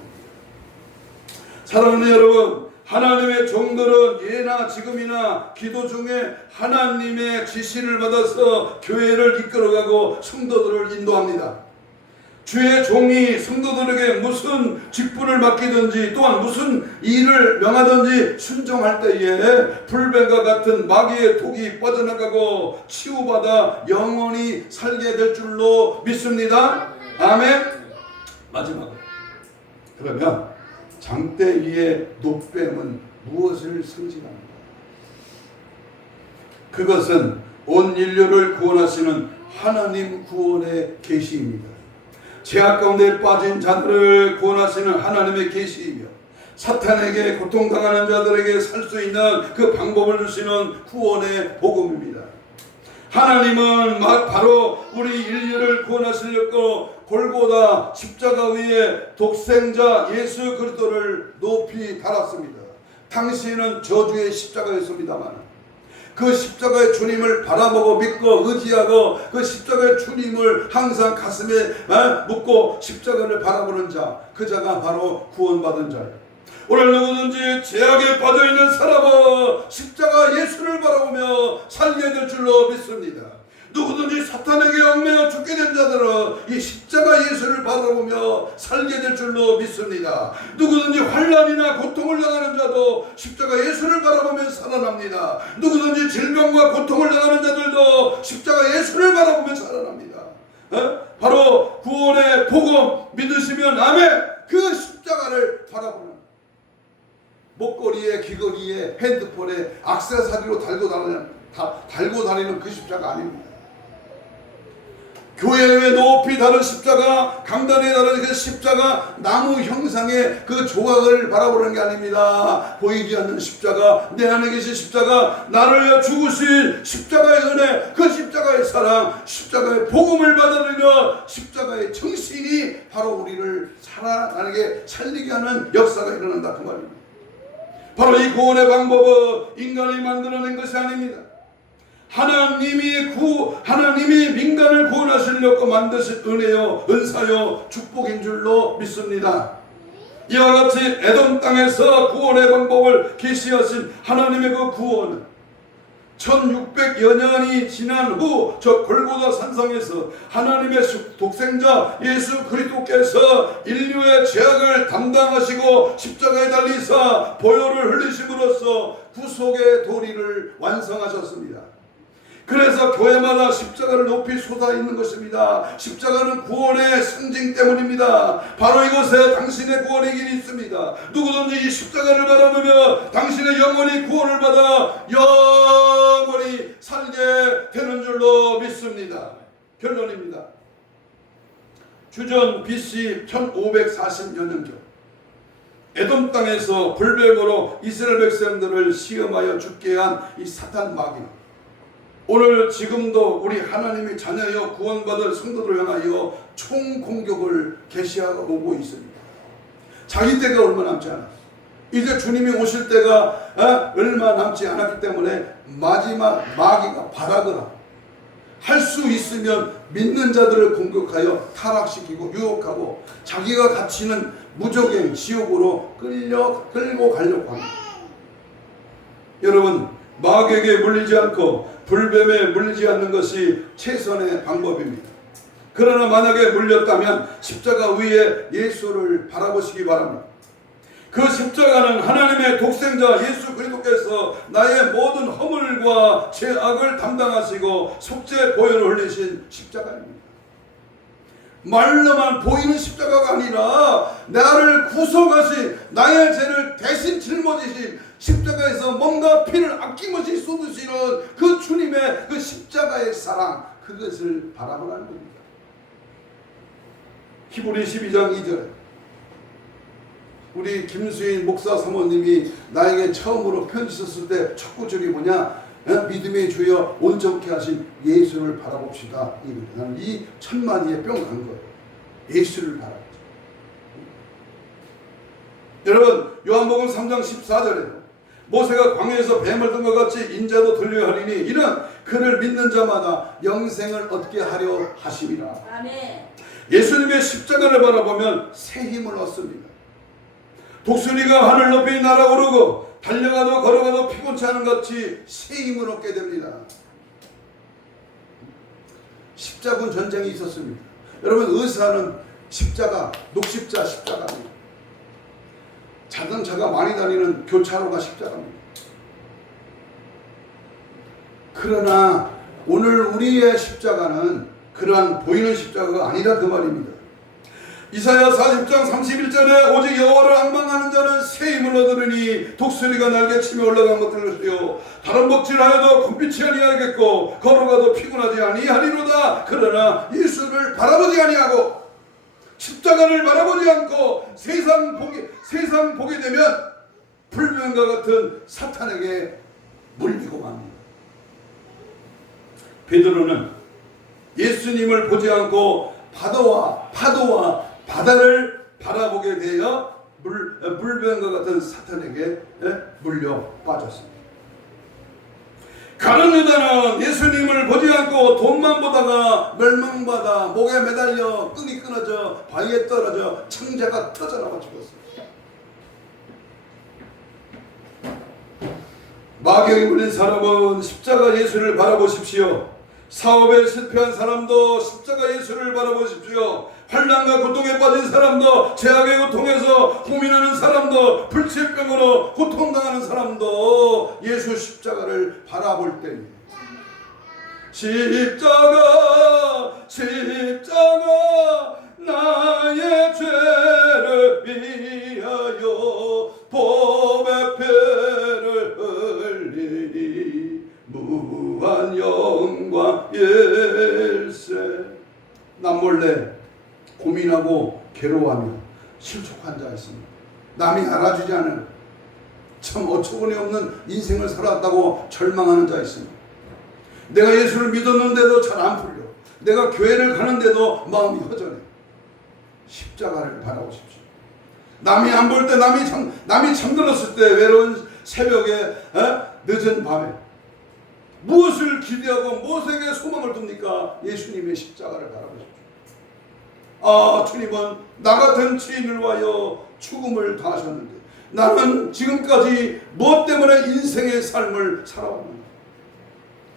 사랑하는 여러분, 하나님의 종들은 예나 지금이나 기도 중에 하나님의 지시를 받아서 교회를 이끌어가고 성도들을 인도합니다. 주의 종이 성도들에게 무슨 직분을 맡기든지 또한 무슨 일을 명하든지 순종할 때에 불뱀과 같은 마귀의 독이 빠져나가고 치유받아 영원히 살게 될 줄로 믿습니다. 아멘. 마지막으로, 그러면 장대 위의 노뱀은 무엇을 상징합니까? 그것은 온 인류를 구원하시는 하나님 구원의 계시입니다. 죄악 가운데 빠진 자들을 구원하시는 하나님의 계시이며 사탄에게 고통당하는 자들에게 살 수 있는 그 방법을 주시는 구원의 복음입니다. 하나님은 바로 우리 인류를 구원하시려고 골고다 십자가 위에 독생자 예수 그리스도를 높이 달았습니다. 당시에는 저주의 십자가였습니다만 그 십자가의 주님을 바라보고 믿고 의지하고 그 십자가의 주님을 항상 가슴에 묻고 십자가를 바라보는 자, 그 자가 바로 구원받은 자예요. 오늘 누구든지 죄악에 빠져있는 사람은 십자가 예수를 바라보며 살게 될 줄로 믿습니다. 누구든지 사탄에게 얽매여 죽게 된 자들은 이 십자가 예수를 바라보며 살게 될 줄로 믿습니다. 누구든지 환난이나 고통을 당하는 자도 십자가 예수를 바라보며 살아납니다. 누구든지 질병과 고통을 당하는 자들도 십자가 예수를 바라보며 살아납니다. 바로 구원의 복음 믿으시면 아멘. 그 십자가를 바라보는 목걸이에 귀걸이에 핸드폰에 액세서리로 달고 다니는 그 십자가 아닙니다. 교회의 높이 다른 십자가, 강단에 다른 그 십자가, 나무 형상의 그 조각을 바라보는 게 아닙니다. 보이지 않는 십자가, 내 안에 계신 십자가, 나를 위해 죽으신 십자가의 은혜, 그 십자가의 사랑, 십자가의 복음을 받아들이며 십자가의 정신이 바로 우리를 살아나게 살리게 하는 역사가 일어난다 그 말입니다. 바로 이 구원의 방법은 인간이 만들어낸 것이 아닙니다. 하나님이 민간을 구원하시려고 만드신 은혜요, 은사요, 축복인 줄로 믿습니다. 이와 같이 에돔 땅에서 구원의 방법을 계시하신 하나님의 그 구원은 1600여 년이 지난 후 저 골고다 산상에서 하나님의 독생자 예수 그리스도께서 인류의 죄악을 담당하시고 십자가에 달리사 보혈을 흘리심으로써 구속의 도리를 완성하셨습니다. 그래서 교회마다 십자가를 높이 솟아있는 것입니다. 십자가는 구원의 상징 때문입니다. 바로 이곳에 당신의 구원의 길이 있습니다. 누구든지 이 십자가를 바라보며 당신의 영혼이 구원을 받아 영원히 살게 되는 줄로 믿습니다. 결론입니다. 주전 BC 1540여 년 전 에돔 땅에서 불뱀으로 이스라엘 백성들을 시험하여 죽게 한 이 사탄 마귀, 오늘 지금도 우리 하나님의 자녀여 구원받을 성도들을 향하여 총공격을 개시하고 오고 있습니다. 자기 때가 얼마 남지 않았어요. 이제 주님이 오실 때가 얼마 남지 않았기 때문에 마지막 마귀가 발악을 하고 할 수 있으면 믿는 자들을 공격하여 타락시키고 유혹하고 자기가 갇히는 무적행 지옥으로 끌고 가려고 합니다. 여러분, 마귀에게 물리지 않고 불뱀에 물리지 않는 것이 최선의 방법입니다. 그러나 만약에 물렸다면 십자가 위에 예수를 바라보시기 바랍니다. 그 십자가는 하나님의 독생자 예수 그리스도께서 나의 모든 허물과 죄악을 담당하시고 속죄 보혈을 흘리신 십자가입니다. 말로만 보이는 십자가가 아니라 나를 구속하신, 나의 죄를 대신 짊어지신, 십자가에서 뭔가 피를 아낌없이 쏟으시는 그 주님의 그 십자가의 사랑, 그것을 바라보라는 겁니다. 히브리 12장 2절에 우리 김수인 목사 사모님이 나에게 처음으로 편지 썼을 때 첫 구절이 뭐냐? 믿음의 주여 온전케 하신 예수를 바라봅시다. 나는 이 천만이에 뿅 간 거예요. 예수를 바라보자. 여러분, 요한복음 3장 14절에 모세가 광야에서 뱀을 든 것 같이 인자도 들려하리니 이는 그를 믿는 자마다 영생을 얻게 하려 하심이라. 아멘. 예수님의 십자가를 바라보면 새 힘을 얻습니다. 독수리가 하늘 높이 날아오르고 달려가도 걸어가도 피곤치 않은 같이 새 힘을 얻게 됩니다. 십자군 전쟁이 있었습니다. 여러분, 의사는 십자가, 녹십자 십자가입니다. 자동차가 많이 다니는 교차로가 십자가입니다. 그러나 오늘 우리의 십자가는 그러한 보이는 십자가가 아니라 그 말입니다. 이사야 40장 31절에 오직 여호와를 앙망하는 자는 새 힘을 얻으리니 독수리가 날개치며 올라간 것들이요 다른 먹질하여도 굶비치 아니하겠고 걸어가도 피곤하지 아니하리로다. 그러나 예수를 바라보지 아니하고 십자가를 바라보지 않고 세상 보게 되면 불변과 같은 사탄에게 물리고 맙니다. 베드로는 예수님을 보지 않고 파도와 바다를 바라보게 되어 불변과 같은 사탄에게 물려 빠졌습니다. 가룟 유다는 예수님을 보지 않고 돈만 보다가 멸망받아 목에 매달려 끈이 끊어져 바위에 떨어져 창자가 터져나와 죽었습니다. 마귀에게 물린 사람은 십자가 예수를 바라보십시오. 사업에 실패한 사람도 십자가 예수를 바라보십시오. 환난과 고통에 빠진 사람도, 죄악의 고통에서 고민하는 사람도, 불치병으로 고통당하는 사람도 예수 십자가를 바라볼 때입니다. 십자가 나의 죄를 위하여 보배 피를 흘리니 무한 영광 일세. 남몰래 고민하고 괴로워하며 실족한 자가 있습니다. 남이 알아주지 않은 참 어처구니 없는 인생을 살았다고 절망하는 자가 있습니다. 내가 예수를 믿었는데도 잘 안 풀려. 내가 교회를 가는데도 마음이 허전해. 십자가를 바라보십시오. 남이 안 볼 때, 남이 잠들었을 때, 외로운 새벽에, 늦은 밤에 무엇을 기대하고 무엇에게 소망을 둡니까? 예수님의 십자가를 바라보십시오. 아, 주님은 나 같은 죄인을 위하여 죽음을 당하셨는데 나는 지금까지 무엇 때문에 인생의 삶을 살아왔는가?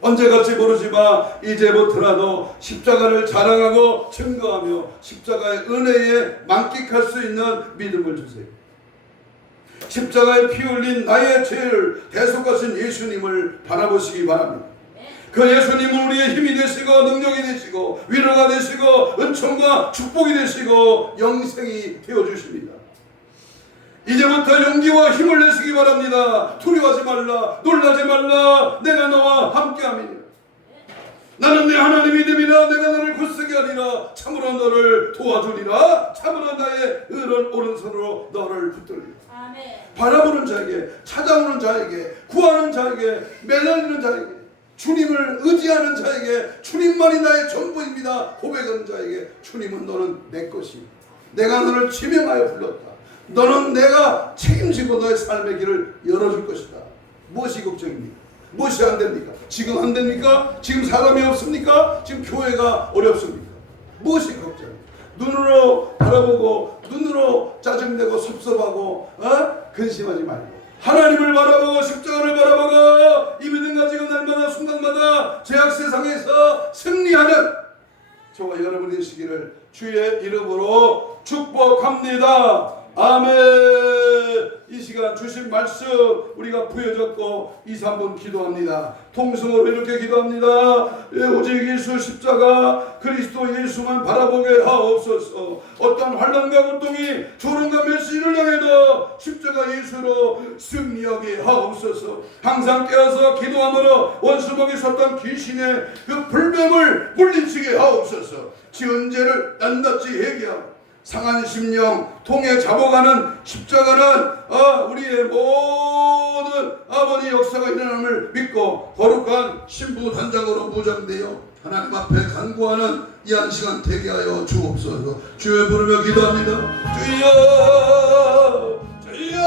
언제 갈지 모르지만 이제부터라도 십자가를 자랑하고 증거하며 십자가의 은혜에 만끽할 수 있는 믿음을 주세요. 십자가에 피 흘린 나의 죄를 대속하신 예수님을 바라보시기 바랍니다. 그 예수님은 우리의 힘이 되시고 능력이 되시고 위로가 되시고 은총과 축복이 되시고 영생이 되어주십니다. 이제부터 용기와 힘을 내시기 바랍니다. 두려워하지 말라, 놀라지 말라, 내가 너와 함께함이니라. 나는 내 하나님이 됨이라. 내가 너를 굳세게 하리라. 참으로 너를 도와주리라. 참으로 나의 의로운 오른손으로 너를 붙들리라. 아멘. 바라보는 자에게, 찾아오는 자에게, 구하는 자에게, 매달리는 자에게, 주님을 의지하는 자에게 주님만이 나의 전부입니다 고백하는 자에게 주님은 너는 내 것이다. 내가 너를 지명하여 불렀다. 너는 내가 책임지고 너의 삶의 길을 열어줄 것이다. 무엇이 걱정입니까? 무엇이 안 됩니까? 지금 안 됩니까? 지금 사람이 없습니까? 지금 교회가 어렵습니까? 무엇이 걱정? 눈으로 바라보고 눈으로 짜증내고 섭섭하고 근심하지 말고 하나님을 바라보고 십자가를 바라보고 이 믿음 가지고 날마다 순간마다 죄악 세상에서 승리하는 저와 여러분이 되시기를 주의 이름으로 축복합니다. 아멘. 이 시간 주신 말씀 우리가 부여졌고 2, 3분 기도합니다. 통성으로 이렇게 기도합니다. 오직 예수 십자가 그리스도 예수만 바라보게 하옵소서. 어떤 환난과 고통이 조롱과 멸시를 당해도 십자가 예수로 승리하게 하옵소서. 항상 깨어서 기도함으로 원수목에 섰던 귀신의 그 불뱀을 물리치게 하옵소서. 지은 죄를 낱낱이 회개하고 상한 심령 통해 잡아가는 십자가는 우리의 모든 아버지 역사가 일어남을 믿고 거룩한 신부 단장으로 무장되어 하나님 앞에 간구하는 이 한 시간 되게 하여 주옵소서. 주여 부르며 기도합니다. 주여 주여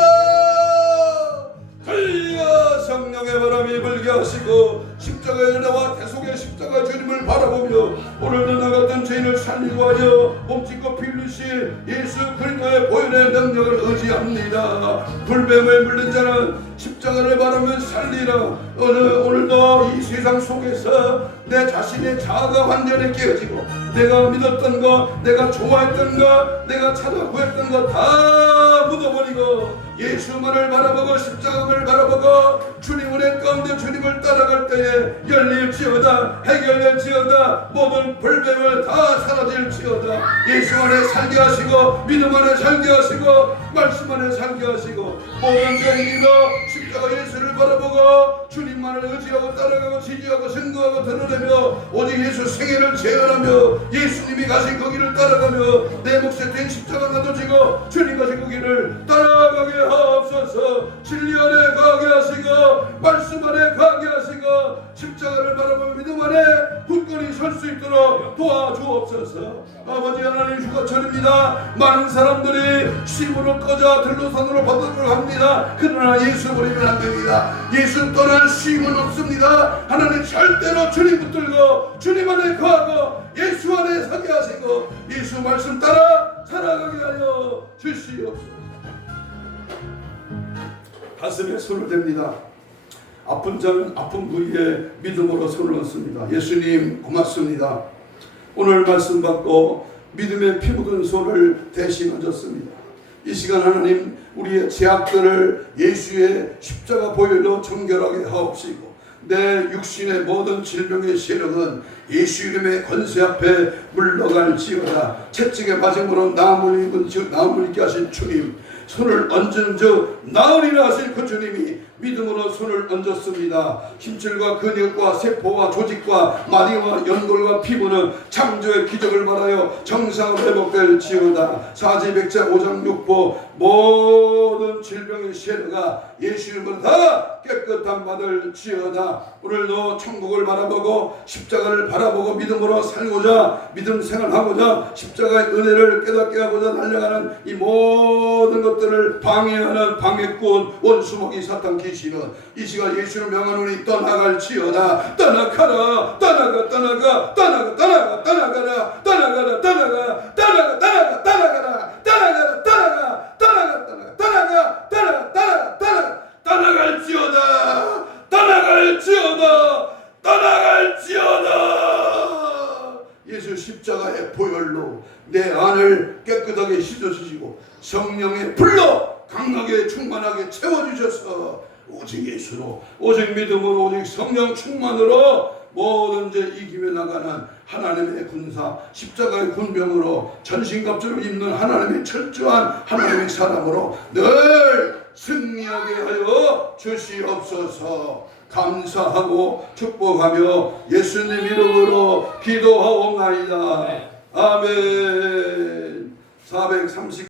주여 성령의 바람이 불게 하시고 십자가의 은혜와 대속의 십자가 주님을 바라보며 오늘도 나 같은 죄인을 살리고 하여 몸짓고 피 흘리실 예수 그리스도의 보혈의 능력을 의지합니다. 불뱀을 물린 자는 십자가를 바라며 살리라. 오늘도 이 세상 속에서 내 자신의 자아가 완전히 깨어지고 내가 믿었던 것, 내가 좋아했던 것, 내가 찾아 구했던 것 다 묻어버리고 예수만을 바라보고 십자가를 바라보고 주님 은혜 가운데 주님을 따라갈 때에 열릴지어다 해결될지어다 모든 불뱀을 다 사라질지어다. 예수 안에 살게 하시고 믿음 안에 살게 하시고 말씀 안에 살게 하시고 모든 죄인이도 십자가 예수를 바라보고 주님만을 의지하고 따라가고 지지하고 증거하고 드러내며 오직 예수 생애를 재현하며 예수님이 가신 그 길을 따라가며 내 몫에 된 십자가 나도 지고 주님 가신 그 길을 따라가게 하옵소서. 진리 안에 가게 하시고 말씀 안에 가게 하시고 십자가를 바라보며 믿음 안에 굳건히 설 수 있도록 도와주옵소서. 아버지 하나님 휴가철입니다. 많은 사람들이 쉼으로 꺼져 들로산으로 바다로 합니다. 그러나 예수 버리면 안 됩니다. 예수 떠날 쉼은 없습니다. 하나님 절대로 주님 붙들고 주님 안에 거하고 예수 안에 서게 하시고 예수 말씀 따라 살아가게 하여 주시옵소서. 가슴에 손을 댑니다. 아픈 자는 아픈 부위에 믿음으로 손을 얹습니다. 예수님 고맙습니다. 오늘 말씀 받고 믿음의 피 묻은 손을 대신 얹었습니다. 이 시간 하나님 우리의 죄악들을 예수의 십자가 보혈로 정결하게 하옵시고 내 육신의 모든 질병의 세력은 예수 이름의 권세 앞에 물러갈지어다. 채찍에 맞음으로 나음을 입게 하신 주님 손을 얹은 즉 나으리라 하신 그 주님이 믿음으로 손을 얹었습니다. 힘줄과 근육과 세포와 조직과 마디와 연골과 피부는 창조의 기적을 말하여 정상으로 회복될지어다. 사지백자 오장육부 모든 질병의 세력가 예수 이름으로 다 깨끗함 받을지어다. 오늘도 천국을 바라보고 십자가를 바라보고 믿음으로 살고자 믿음 생활하고자 십자가의 은혜를 깨닫게 하고자 달려가는 이 모든 것들을 방해하는 방해꾼 원수목이 사탄 귀신은 이 시간 예수를 명하노니 떠나갈지어다. 떠나가라 떠나가 떠나가 떠나가 떠나가 떠나가라 떠나가라 떠나가 떠나가 떠나가 떠나가라 떠나가라 떠나가 떠나가 떠나가 떠나가 떠나가 떠나가 떠나가 떠나갈지어다 떠나갈지어다 떠나갈지어다. 예수 십자가의 보혈로 내 안을 깨끗하게 씻어주시고 성령의 불로 강하게 충만하게 채워주셔서 오직 예수로 오직 믿음으로 오직 성령 충만으로 모든 죄 이기며 나가는 하나님의 군사 십자가의 군병으로 전신갑주를 입는 하나님의 철저한 하나님의 사람으로 늘 승리하게 하여 주시옵소서. 감사하고 축복하며 예수님 이름으로 기도하옵나이다. 아멘. 430